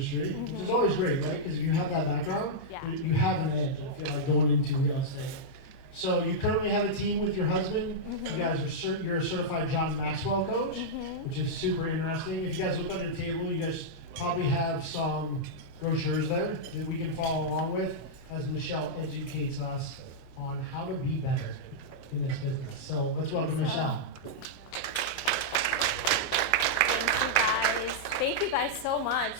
industry, which is always great, right? Because if you have that background, you have an edge, I feel like, going into real estate. So you currently have a team with your husband. You guys you're a certified John Maxwell coach, which is super interesting. If you guys look on your table, you guys probably have some brochures there that we can follow along with as Michelle educates us on how to be better in this business. So let's welcome Michelle. Thank you guys so much.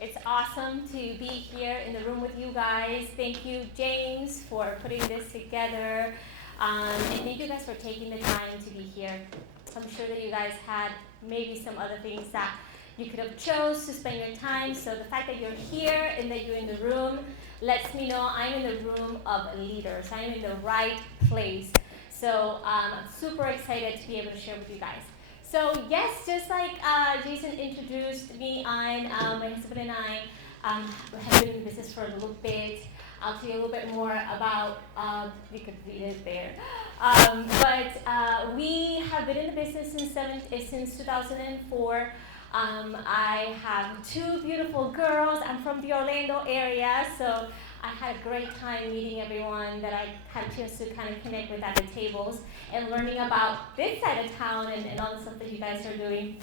It's awesome to be here in the room with you guys. Thank you, James, for putting this together. And thank you guys for taking the time to be here. I'm sure that you guys had maybe some other things that you could have chose to spend your time. So the fact that you're here and that you're in the room lets me know I'm in the room of leaders. I'm in the right place. So I'm super excited to be able to share with you guys. So yes, just like Jason introduced me on, my husband and I have been in business for a little bit. I'll tell you a little bit more about, you could read it there. But we have been in the business since 2004. I have two beautiful girls. I'm from the Orlando area, so I had a great time meeting everyone that I had a chance to kind of connect with at the tables and learning about this side of town and all the stuff that you guys are doing.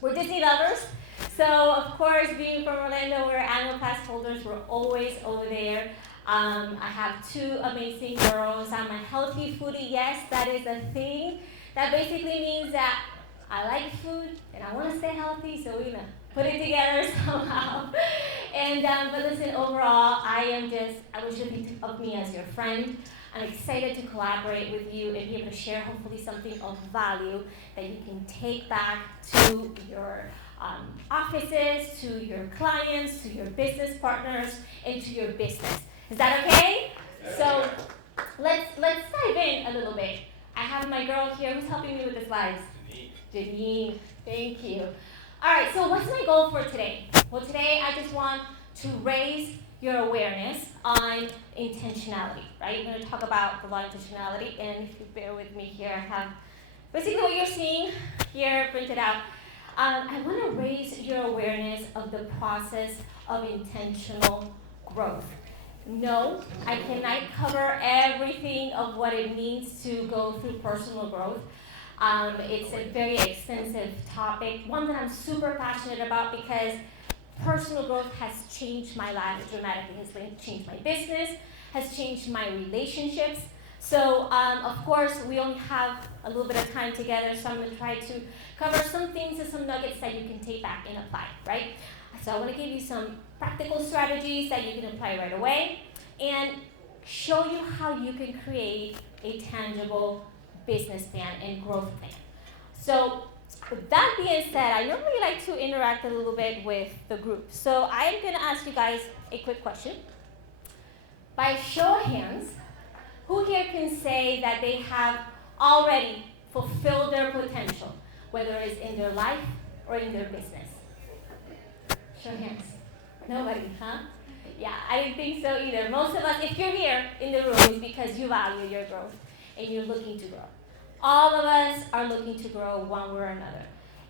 We're Disney lovers, so of course, being from Orlando, we're annual pass holders. We're always over there. I have two amazing girls. I'm a healthy foodie. Yes, that is a thing. That basically means that I like food and I want to stay healthy, so we're gonna put it together somehow. And but listen, overall, I wish you think of me as your friend. I'm excited to collaborate with you and be able to share hopefully something of value that you can take back to your offices, to your clients, to your business partners, and to your business. Is that okay? So let's dive in a little bit. I have my girl here who's helping me with the slides. Janine, thank you. All right, so what's my goal for today? Well, today I just want to raise your awareness on intentionality, right? I'm going to talk about the law of intentionality, and if you bear with me here, I have basically what you're seeing here printed out. I want to raise your awareness of the process of intentional growth. No, I cannot cover everything of what it means to go through personal growth. It's a very extensive topic, one that I'm super passionate about because personal growth has changed my life dramatically, has changed my business, has changed my relationships. So, of course, we only have a little bit of time together, so I'm going to try to cover some things and some nuggets that you can take back and apply, right? So I want to give you some practical strategies that you can apply right away and show you how you can create a tangible business plan and growth plan. So with that being said, I normally like to interact a little bit with the group. So I am going to ask you guys a quick question. By show of hands, who here can say that they have already fulfilled their potential, whether it's in their life or in their business? Show of hands. Nobody, huh? Yeah, I didn't think so either. Most of us, if you're here in the room, it's because you value your growth and you're looking to grow. All of us are looking to grow one way or another.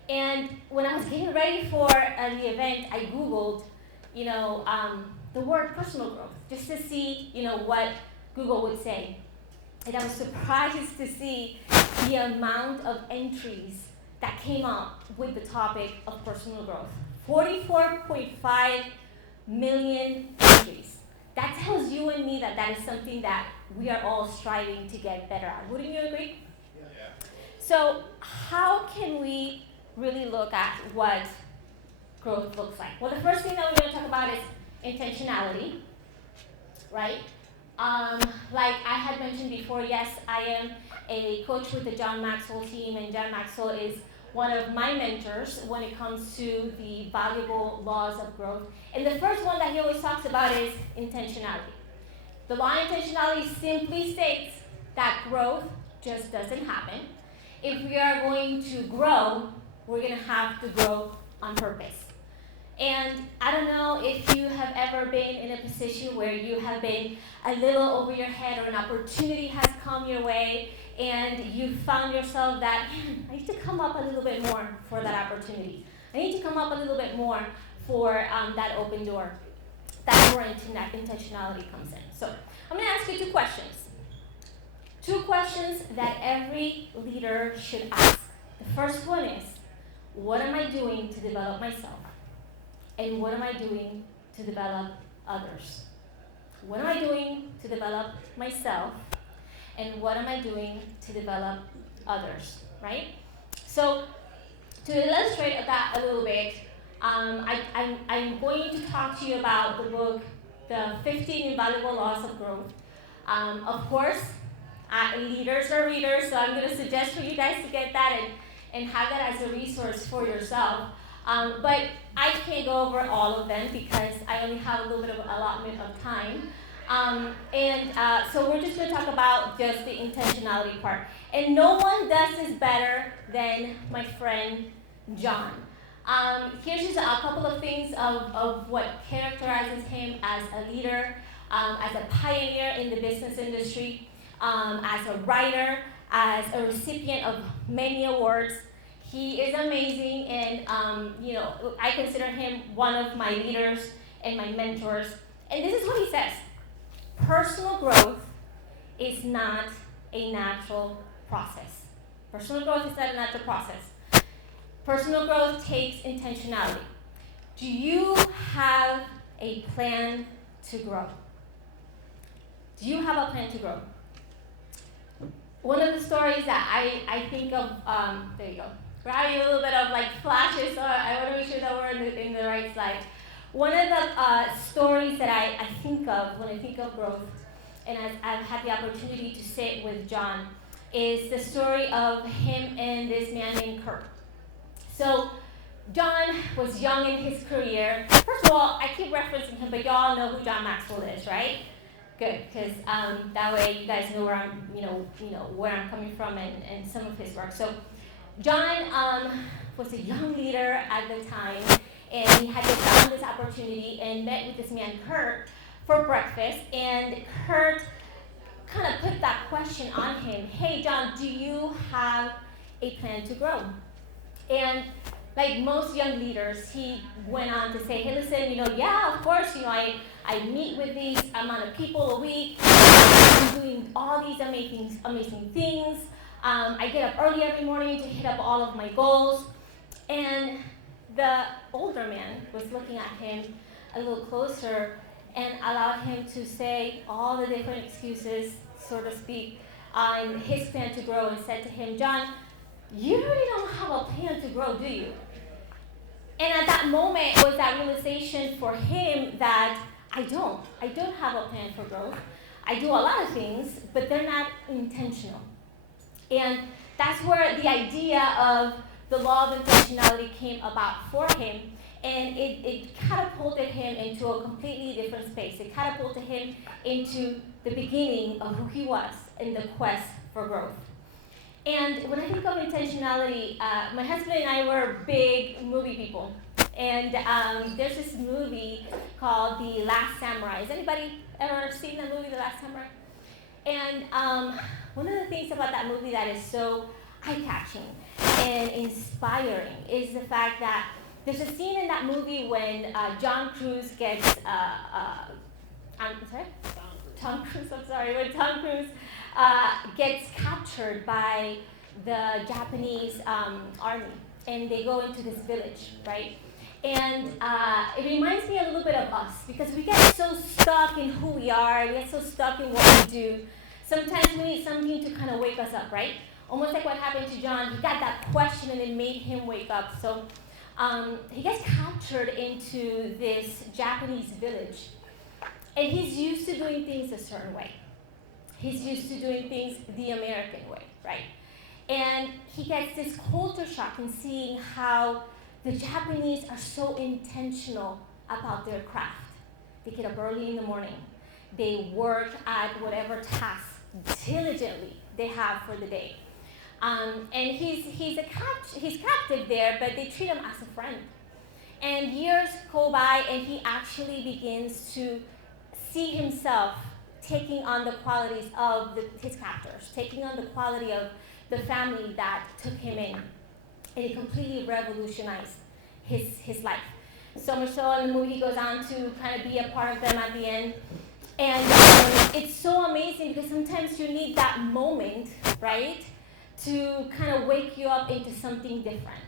And when I was getting ready for the event, I Googled, the word personal growth, just to see, what Google would say. And I was surprised to see the amount of entries that came up with the topic of personal growth. 44.5 million entries. That tells you and me that is something that we are all striving to get better at. Wouldn't you agree? Yeah. So how can we really look at what growth looks like? Well, the first thing that we're going to talk about is intentionality, right? Like I had mentioned before, yes, I am a coach with the John Maxwell team, and John Maxwell is one of my mentors when it comes to the valuable laws of growth. And the first one that he always talks about is intentionality. The law of intentionality simply states that growth just doesn't happen. If we are going to grow, we're going to have to grow on purpose. And I don't know if you have ever been in a position where you have been a little over your head or an opportunity has come your way and you found yourself that, I need to come up a little bit more for that opportunity. I need to come up a little bit more for that open door. That's where intentionality comes in. So I'm going to ask you two questions. Two questions that every leader should ask. The first one is, what am I doing to develop myself? And what am I doing to develop others? What am I doing to develop myself? And what am I doing to develop others, right? So to illustrate that a little bit, I'm going to talk to you about the book, The 15 Invaluable Laws of Growth. Of course, leaders are readers, so I'm going to suggest for you guys to get that and have that as a resource for yourself. But I can't go over all of them because I only have a little bit of allotment of time. So we're just going to talk about just the intentionality part. And no one does this better than my friend John. Here's just a couple of things of what characterizes him as a leader, as a pioneer in the business industry, as a writer, as a recipient of many awards. He is amazing, and I consider him one of my leaders and my mentors. And this is what he says: personal growth is not a natural process. Personal growth is not a natural process. Personal growth takes intentionality. Do you have a plan to grow? Do you have a plan to grow? One of the stories that I think of, there you go. We're having a little bit of like flashes, so I want to make sure that we're in the right slide. One of the stories that I think of when I think of growth, and I've had the opportunity to sit with John, is the story of him and this man named Kurt. So John was young in his career. First of all, I keep referencing him, but y'all know who John Maxwell is, right? Good, because that way you guys know where I'm, where I'm coming from and some of his work. So John was a young leader at the time, and he had just found this opportunity and met with this man Kurt for breakfast. And Kurt kind of put that question on him: "Hey, John, do you have a plan to grow?" And like most young leaders, he went on to say, "Hey, listen, yeah, of course, I meet with these amount of people a week. I'm doing all these amazing things. I get up early every morning to hit up all of my goals." And the older man was looking at him a little closer and allowed him to say all the different excuses, so to speak, on his plan to grow, and said to him, "John, you really don't have a plan to grow, do you?" And at that moment was that realization for him that I don't have a plan for growth. I do a lot of things, but they're not intentional. And that's where the idea of the law of intentionality came about for him, and it catapulted him into a completely different space. It catapulted him into the beginning of who he was in the quest for growth. And when I think of intentionality, my husband and I were big movie people. And there's this movie called The Last Samurai. Has anybody ever seen that movie, The Last Samurai? And one of the things about that movie that is so eye-catching and inspiring is the fact that there's a scene in that movie when Tom Cruise gets captured by the Japanese army, and they go into this village, right? And it reminds me a little bit of us, because we get so stuck in who we are, we get so stuck in what we do. Sometimes we need something to kind of wake us up, right? Almost like what happened to John. He got that question and it made him wake up. So he gets captured into this Japanese village, and he's used to doing things a certain way. He's used to doing things the American way, right? And he gets this culture shock in seeing how the Japanese are so intentional about their craft. They get up early in the morning. They work at whatever task diligently they have for the day. And he's captive there, but they treat him as a friend. And years go by, and he actually begins to see himself taking on the qualities of his captors, taking on the quality of the family that took him in. And it completely revolutionized his life. So much so in the movie he goes on to kind of be a part of them at the end. And it's so amazing because sometimes you need that moment, right, to kind of wake you up into something different.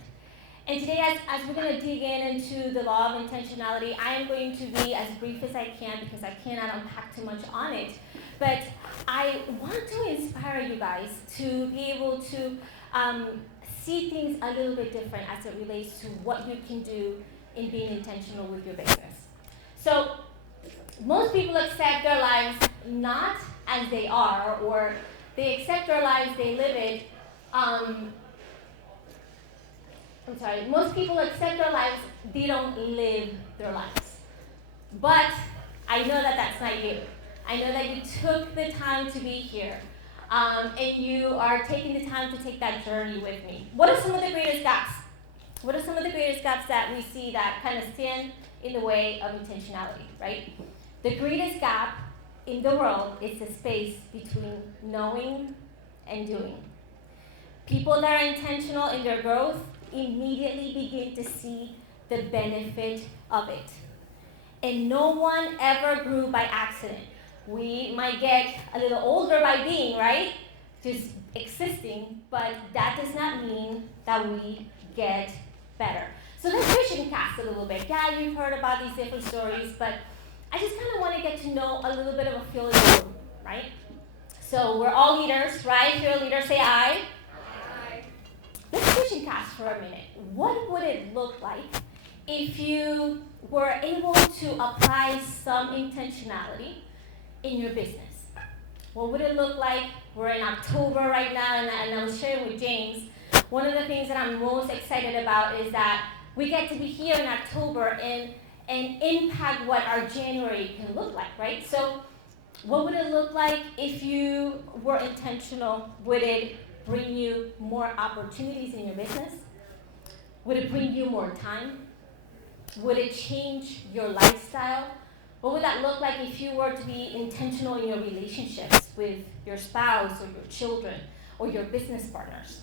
And today, as we're going to dig into the law of intentionality, I am going to be as brief as I can because I cannot unpack too much on it. But I want to inspire you guys to be able to see things a little bit different as it relates to what you can do in being intentional with your business. So most people accept their lives not as they are, or they accept their lives, they live it. Most people accept their lives, they don't live their lives. But I know that that's not you. I know that you took the time to be here, and you are taking the time to take that journey with me. What are some of the greatest gaps? What are some of the greatest gaps that we see that kind of stand in the way of intentionality, right? The greatest gap in the world is the space between knowing and doing. People that are intentional in their growth immediately begin to see the benefit of it. And no one ever grew by accident. We might get a little older by being, right? Just existing, but that does not mean that we get better. So let's vision cast a little bit. Yeah, you've heard about these different stories, but I just kind of want to get to know a little bit of a feel of the room, right? So we're all leaders, right? If you're a leader, say aye. Aye. Let's vision cast for a minute. What would it look like if you were able to apply some intentionality in your business? What would it look like? We're in October right now, and I was sharing with James, one of the things that I'm most excited about is that we get to be here in October and impact what our January can look like, right? So what would it look like if you were intentional? Would it bring you more opportunities in your business? Would it bring you more time? Would it change your lifestyle? What would that look like if you were to be intentional in your relationships with your spouse or your children or your business partners?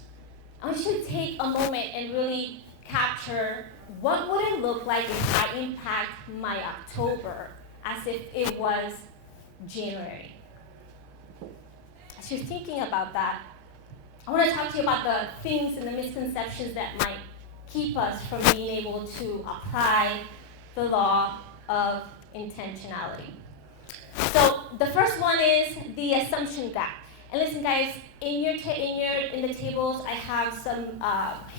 I want you to take a moment and really capture what would it look like if I impact my October as if it was January. As you're thinking about that, I want to talk to you about the things and the misconceptions that might keep us from being able to apply the law of intentionality. So the first one is the assumption gap. And listen, guys, in the tables, I have some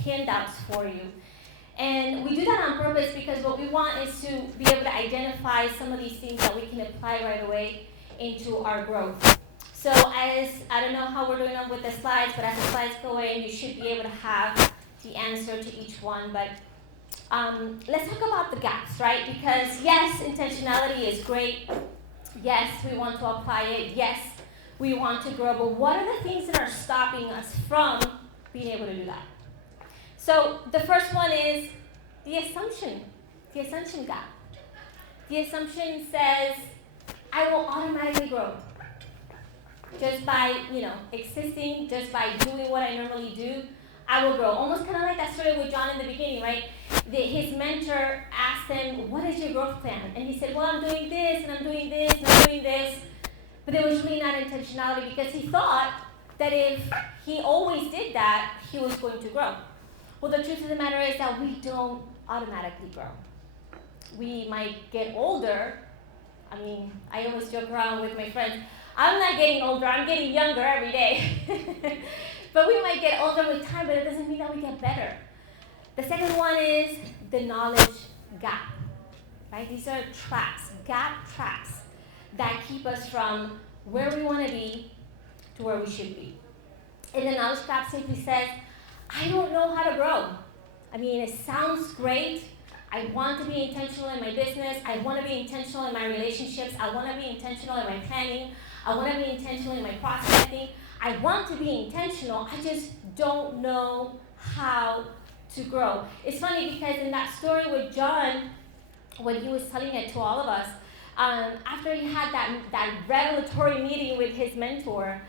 handouts for you. And we do that on purpose because what we want is to be able to identify some of these things that we can apply right away into our growth. So I don't know how we're doing with the slides, but as the slides go in, you should be able to have the answer to each one. But let's talk about the gaps, right? Because yes, intentionality is great. Yes, we want to apply it. Yes, we want to grow. But what are the things that are stopping us from being able to do that? So the first one is the assumption gap. The assumption says, I will automatically grow. Just by, existing, just by doing what I normally do, I will grow. Almost kind of like that story with John in the beginning, right? His mentor asked him, what is your growth plan? And he said, well, I'm doing this, and I'm doing this, and I'm doing this. But there was really not intentionality because he thought that if he always did that, he was going to grow. Well, the truth of the matter is that we don't automatically grow. We might get older. I always joke around with my friends, I'm not getting older, I'm getting younger every day. But we might get older with time, but it doesn't mean that we get better. The second one is the knowledge gap, right? These are gap traps that keep us from where we want to be to where we should be. And the knowledge gap simply says, I don't know how to grow. It sounds great. I want to be intentional in my business. I want to be intentional in my relationships. I want to be intentional in my planning. I want to be intentional in my prospecting. I want to be intentional. I just don't know how to grow. It's funny because in that story with John, when he was telling it to all of us, after he had that revelatory meeting with his mentor,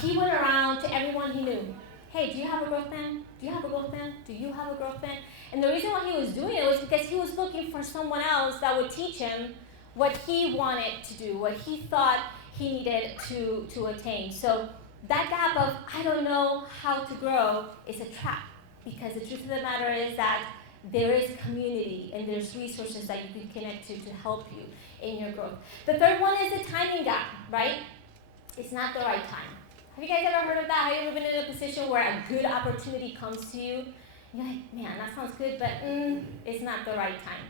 he went around to everyone he knew. hey, do you have a growth plan? Do you have a growth plan? Do you have a growth plan? And the reason why he was doing it was because he was looking for someone else that would teach him what he wanted to do, what he thought he needed to attain. So that gap of, I don't know how to grow, is a trap. Because the truth of the matter is that there is community and there's resources that you can connect to help you in your growth. The third one is the timing gap, right? It's not the right time. Have you guys ever heard of that? Have you ever been in a position where a good opportunity comes to you? You're like, man, that sounds good, but it's not the right time.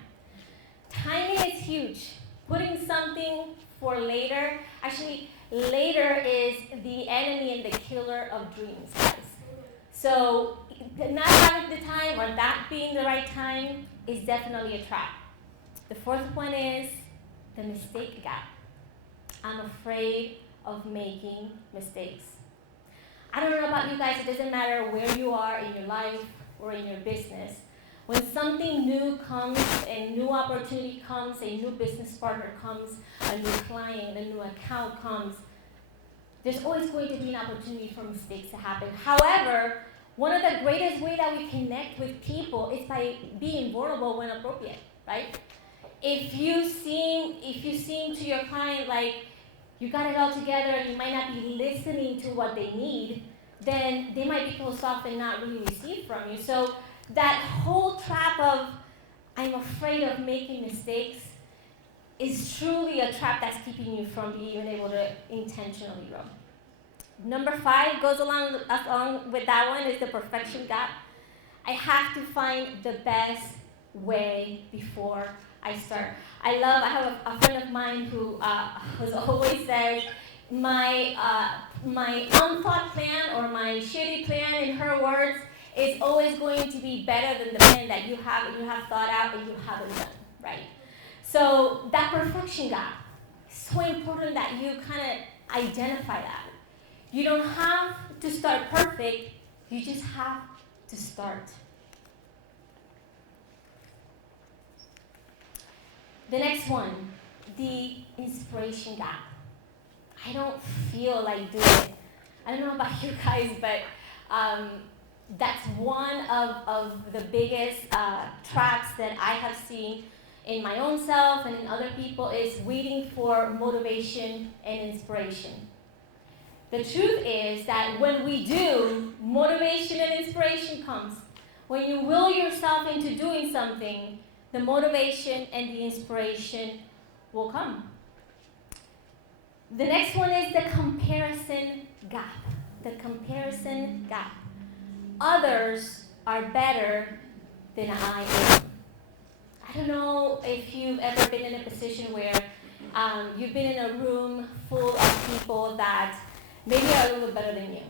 Timing is huge. Putting something for later, actually, later is the enemy and the killer of dreams, guys. So not having the time or that being the right time is definitely a trap. The fourth one is the mistake gap. I'm afraid of making mistakes. I don't know about you guys, it doesn't matter where you are in your life or in your business. When something new comes, a new opportunity comes, a new business partner comes, a new client, a new account comes, there's always going to be an opportunity for mistakes to happen. However, one of the greatest ways that we connect with people is by being vulnerable when appropriate, right? If you seem to your client like you got it all together and you might not be listening to what they need, then they might be closed off and not really receive from you. So that whole trap of I'm afraid of making mistakes is truly a trap that's keeping you from being able to intentionally grow. Number 5 goes along with that one is the perfection gap. I have to find the best way before I start. I have a friend of mine who has always said, my unthought plan or my shitty plan, in her words, is always going to be better than the plan that you have thought out and you haven't done, right? So that perfection gap is so important that you kind of identify that. You don't have to start perfect, you just have to start. The next one, the inspiration gap. I don't feel like doing it. I don't know about you guys, but that's one of the biggest traps that I have seen in my own self and in other people is waiting for motivation and inspiration. The truth is that when we do, motivation and inspiration comes. When you will yourself into doing something, the motivation and the inspiration will come. The next one is the comparison gap. The comparison gap. Others are better than I am. I don't know if you've ever been in a position where you've been in a room full of people that maybe are a little bit better than you.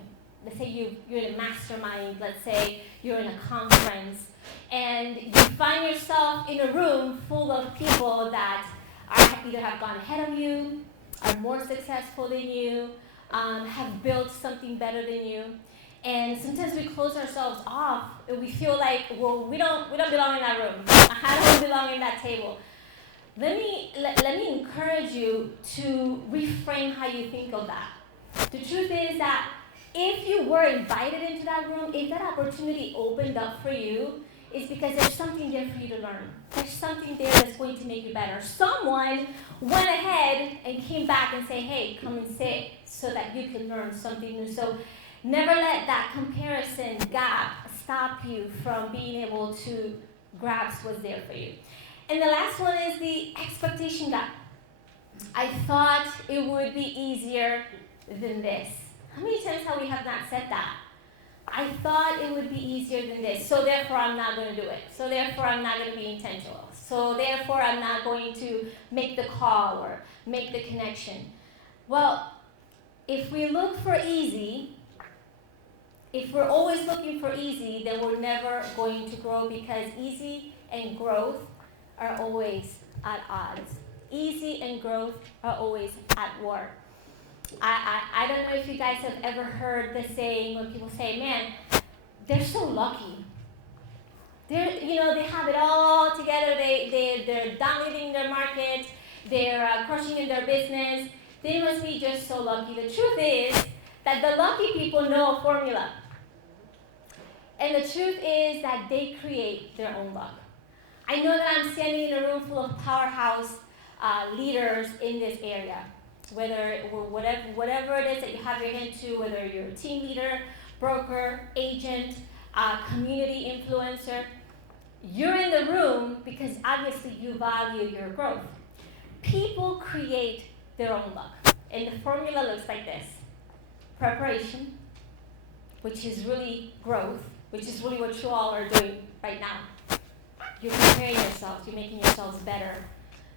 Let's say you're in a mastermind, let's say you're in a conference, and you find yourself in a room full of people that either have gone ahead of you, are more successful than you, have built something better than you. And sometimes we close ourselves off and we feel like, well, we don't belong in that room. I don't belong in that table. Let me encourage you to reframe how you think of that. The truth is that if you were invited into that room, if that opportunity opened up for you, it's because there's something there for you to learn. There's something there that's going to make you better. Someone went ahead and came back and said, hey, come and sit so that you can learn something new. So never let that comparison gap stop you from being able to grasp what's there for you. And the last one is the expectation gap. I thought it would be easier than this. How many times have we not said that? I thought it would be easier than this, so therefore I'm not going to do it. So therefore I'm not going to be intentional. So therefore I'm not going to make the call or make the connection. Well, if we look for easy, if we're always looking for easy, then we're never going to grow because easy and growth are always at odds. Easy and growth are always at war. I don't know if you guys have ever heard the saying when people say, man, they're so lucky. They have it all together. They're dominating their market. They're crushing in their business. They must be just so lucky. The truth is that the lucky people know a formula. And the truth is that they create their own luck. I know that I'm standing in a room full of powerhouse leaders in this area. Whatever it is that you have your hand to, whether you're a team leader, broker, agent, community influencer, you're in the room because obviously you value your growth. People create their own luck. And the formula looks like this. Preparation, which is really growth, which is really what you all are doing right now. You're preparing yourselves, you're making yourselves better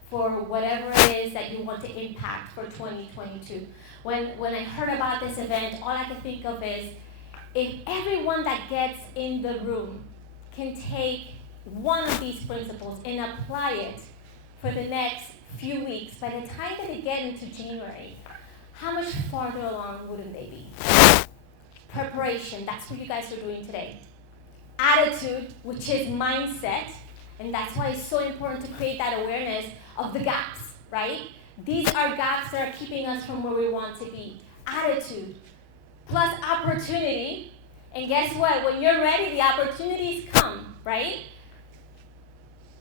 for whatever it is that you want to impact for 2022. When I heard about this event, all I could think of is, if everyone that gets in the room can take one of these principles and apply it for the next few weeks, by the time that they get into January, how much farther along wouldn't they be? Preparation, that's what you guys are doing today. Attitude, which is mindset, and that's why it's so important to create that awareness of the gaps, right? These are gaps that are keeping us from where we want to be. Attitude, plus opportunity, and guess what? When you're ready, the opportunities come, right?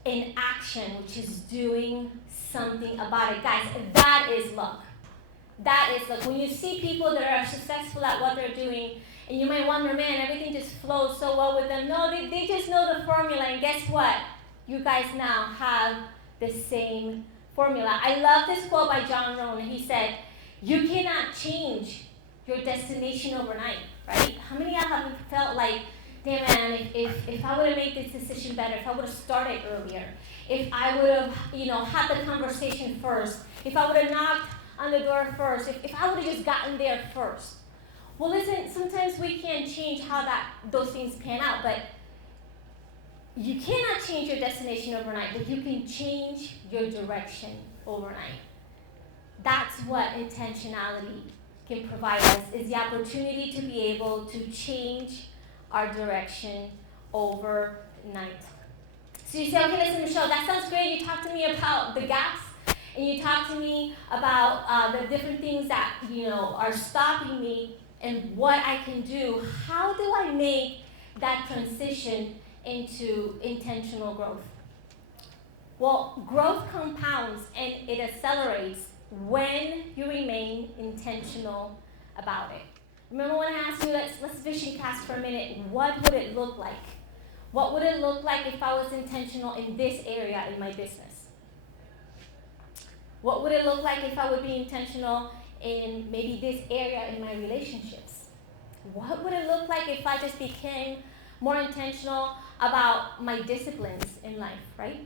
And action, which is doing something about it. Guys, that is luck. That is luck. When you see people that are successful at what they're doing, and you might wonder, man, everything just flows so well with them. No, they just know the formula, and guess what? You guys now have the same formula. I love this quote by John Rohn. He said, you cannot change your destination overnight, right? How many of y'all have felt like, damn man, if I would have made this decision better, if I would have started earlier, if I would have, had the conversation first, if I would have knocked on the door first, if I would have just gotten there first. Well, listen, sometimes we can't change how those things pan out, but you cannot change your destination overnight, but you can change your direction overnight. That's what intentionality can provide us, is the opportunity to be able to change our direction overnight. So you say, okay, listen, Michelle, that sounds great. You talked to me about the gaps, and you talked to me about the different things that are stopping me and what I can do. How do I make that transition into intentional growth? Well, growth compounds and it accelerates when you remain intentional about it. Remember when I asked you, let's vision cast for a minute, what would it look like? What would it look like if I was intentional in this area in my business? What would it look like if I would be intentional in maybe this area in my relationships? What would it look like if I just became more intentional about my disciplines in life, right?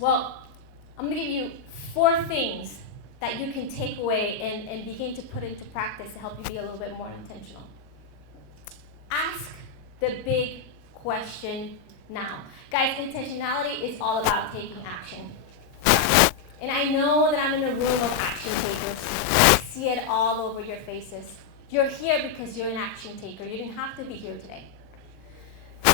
Well, I'm going to give you 4 things that you can take away and begin to put into practice to help you be a little bit more intentional. Ask the big question now. Guys, intentionality is all about taking action. And I know that I'm in a room of action takers. I see it all over your faces. You're here because you're an action taker. You didn't have to be here today.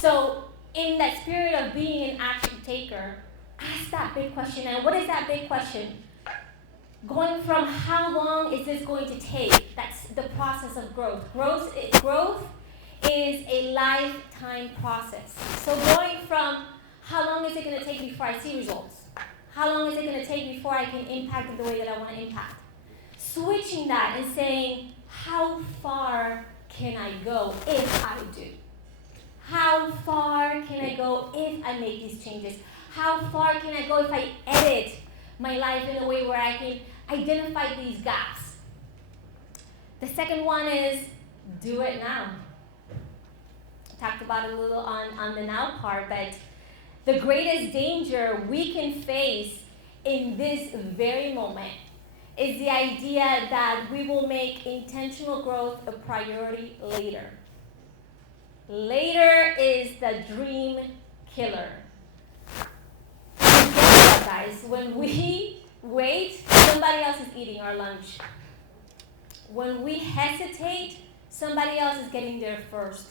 So, in that spirit of being an action taker, ask that big question. And what is that big question? Going from how long is this going to take? That's the process of growth. Growth is a lifetime process. So going from how long is it going to take before I see results? How long is it going to take before I can impact in the way that I want to impact? Switching that and saying, how far can I go if I do? How far can I go if I make these changes? How far can I go if I edit my life in a way where I can identify these gaps? The second one is do it now. I talked about it a little on the now part, but the greatest danger we can face in this very moment is the idea that we will make intentional growth a priority later. Later is the dream killer. And guess what, guys? When we wait, somebody else is eating our lunch. When we hesitate, somebody else is getting there first.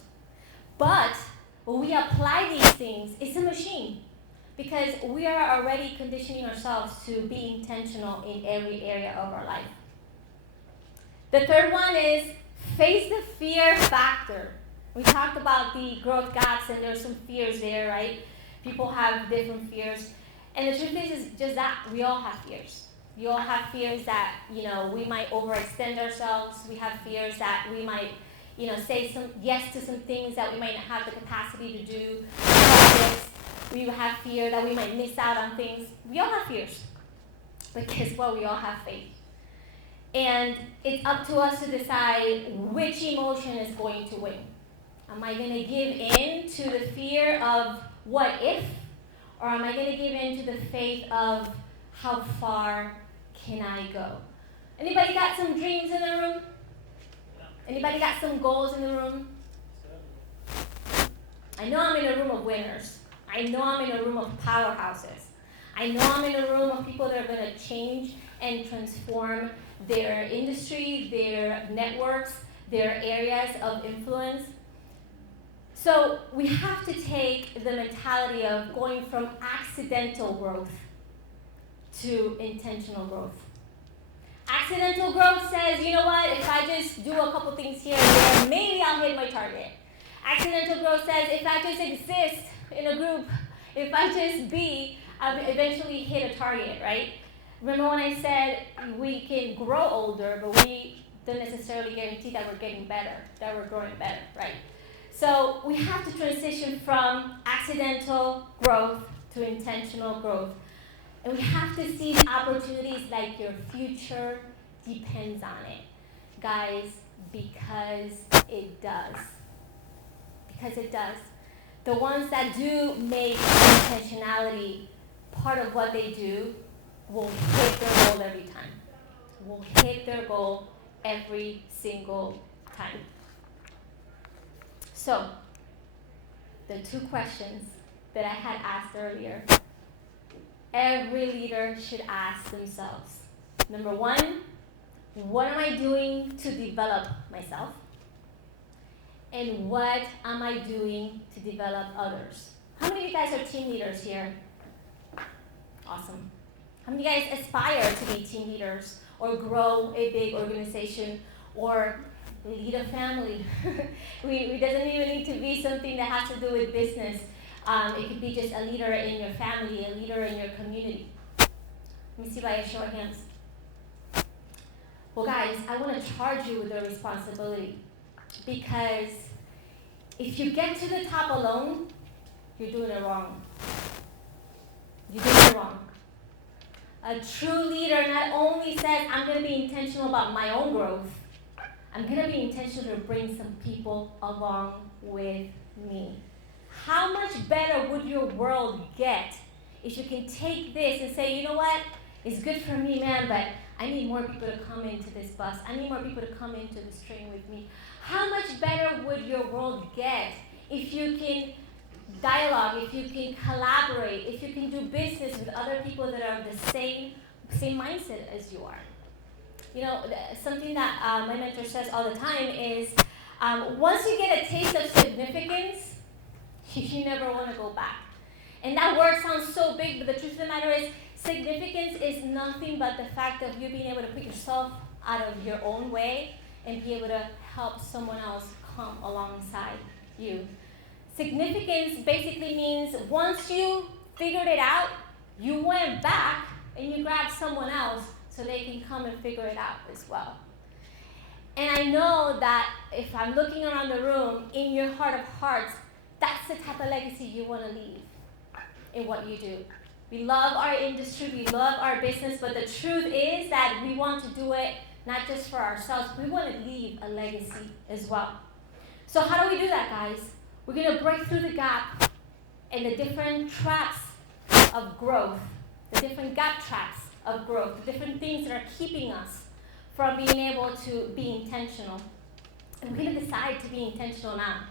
But when we apply these things, it's a machine. Because we are already conditioning ourselves to be intentional in every area of our life. The third one is face the fear factor. We talked about the growth gaps, and there's some fears there, right? People have different fears. And the truth is just that we all have fears. You all have fears that, we might overextend ourselves. We have fears that we might, say yes to some things that we might not have the capacity to do. Projects. We have fear that we might miss out on things. We all have fears. But guess what? We all have faith. And it's up to us to decide which emotion is going to win. Am I going to give in to the fear of what if? Or am I going to give in to the faith of how far can I go? Anybody got some dreams in the room? Anybody got some goals in the room? I know I'm in a room of winners. I know I'm in a room of powerhouses. I know I'm in a room of people that are going to change and transform their industry, their networks, their areas of influence. So we have to take the mentality of going from accidental growth to intentional growth. Accidental growth says, you know what, if I just do a couple things here and there, maybe I'll hit my target. Accidental growth says, if I just exist in a group, if I just be, I'll eventually hit a target, right? Remember when I said we can grow older, but we don't necessarily guarantee that we're getting better, that we're growing better, right? So we have to transition from accidental growth to intentional growth. And we have to see the opportunities like your future depends on it. Guys, because it does. Because it does. The ones that do make intentionality part of what they do will hit their goal every time. Will hit their goal every single time. So, the two questions that I had asked earlier, every leader should ask themselves. Number one, what am I doing to develop myself? And what am I doing to develop others? How many of you guys are team leaders here? Awesome. How many of you guys aspire to be team leaders or grow a big organization or lead a family? It doesn't even need to be something that has to do with business. It could be just a leader in your family, a leader in your community. Let me see by a show of hands. Well, guys, I want to charge you with a responsibility, because if you get to the top alone, you're doing it wrong. You're doing it wrong. A true leader not only says, I'm going to be intentional about my own growth, I'm going to be intentional to bring some people along with me. How much better would your world get if you can take this and say, you know what, it's good for me, man, but I need more people to come into this bus. I need more people to come into this train with me. How much better would your world get if you can dialogue, if you can collaborate, if you can do business with other people that are the same mindset as you are? You know, something that my mentor says all the time is, once you get a taste of significance, you never want to go back. And that word sounds so big, but the truth of the matter is, significance is nothing but the fact of you being able to put yourself out of your own way and be able to help someone else come alongside you. Significance basically means once you figured it out, you went back and you grabbed someone else so they can come and figure it out as well. And I know that if I'm looking around the room, in your heart of hearts, that's the type of legacy you want to leave in what you do. We love our industry, we love our business, but the truth is that we want to do it not just for ourselves, we want to leave a legacy as well. So how do we do that, guys? We're going to break through the gap and the different traps of growth, the different gap traps of growth, the different things that are keeping us from being able to be intentional. And we're going to decide to be intentional now.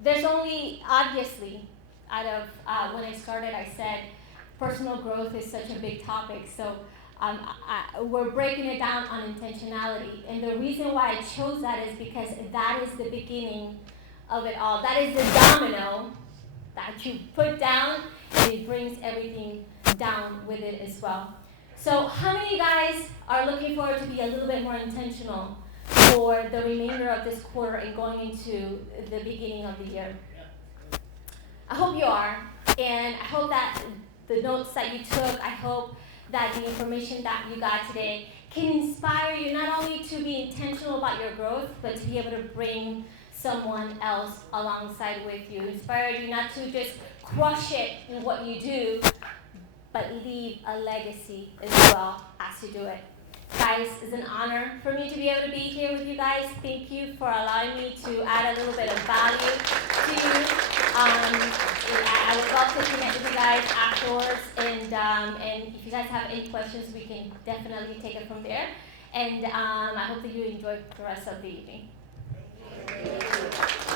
There's only, obviously, out of when I started, I said personal growth is such a big topic. So we're breaking it down on intentionality. And the reason why I chose that is because that is the beginning of it all. That is the domino that you put down, and it brings everything down with it as well. So how many of you guys are looking forward to be a little bit more intentional for the remainder of this quarter and going into the beginning of the year? I hope you are, and I hope that the notes that you took, I hope that the information that you got today can inspire you not only to be intentional about your growth, but to be able to bring someone else alongside with you. Inspire you not to just crush it in what you do, but leave a legacy as well as you do it. Guys, it's an honor for me to be able to be here with you guys. Thank you for allowing me to add a little bit of value to you. I would love to connect with you guys afterwards, and if you guys have any questions, we can definitely take it from there. And I hope that you enjoy the rest of the evening. Thank you.